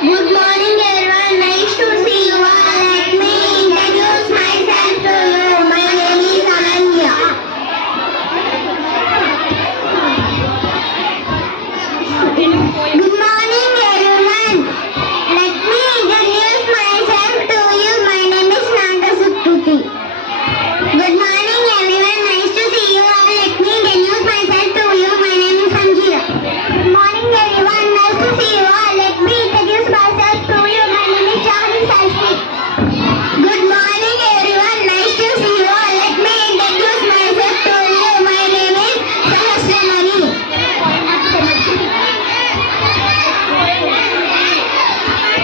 Good morning everyone. Nice to see you all. Let me introduce myself to you. My name is Ananya. Good morning everyone. Let me introduce myself to you. My name is Nanda Sukruti. Good morning everyone. Nice to see you all. Let me introduce myself to you. My name is Sanjeeva. Good morning everyone. Nice to see you all. Let me introduce myself to you. My name is Jahani Salsi. Good morning everyone. Nice to see you all. Let me introduce myself to you. My name is Sahasramani.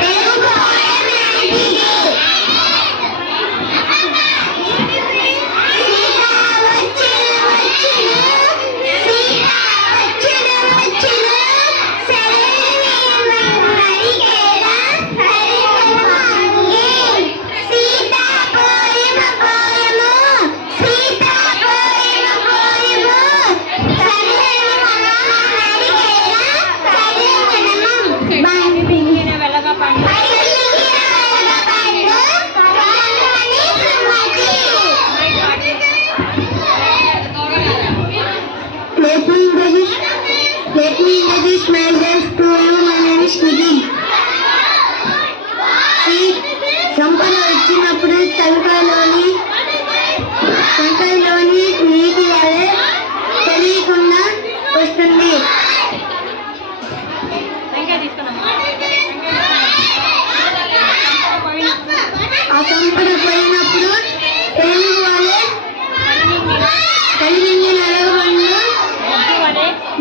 Telugu poem Antigone. Let me introduce myself to you. My name is Nitin. సంపద వచ్చినప్పుడు తలకాయలోని నీటి వలె తెలియకుండా వస్తుంది. ఆ సంపద పోయినప్పుడు తెలుగు వలె కలిగింది నలగబండు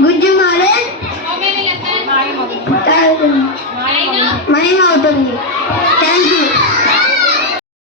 గుజ్జు మాడే మాయమవుతుంది. Thank you.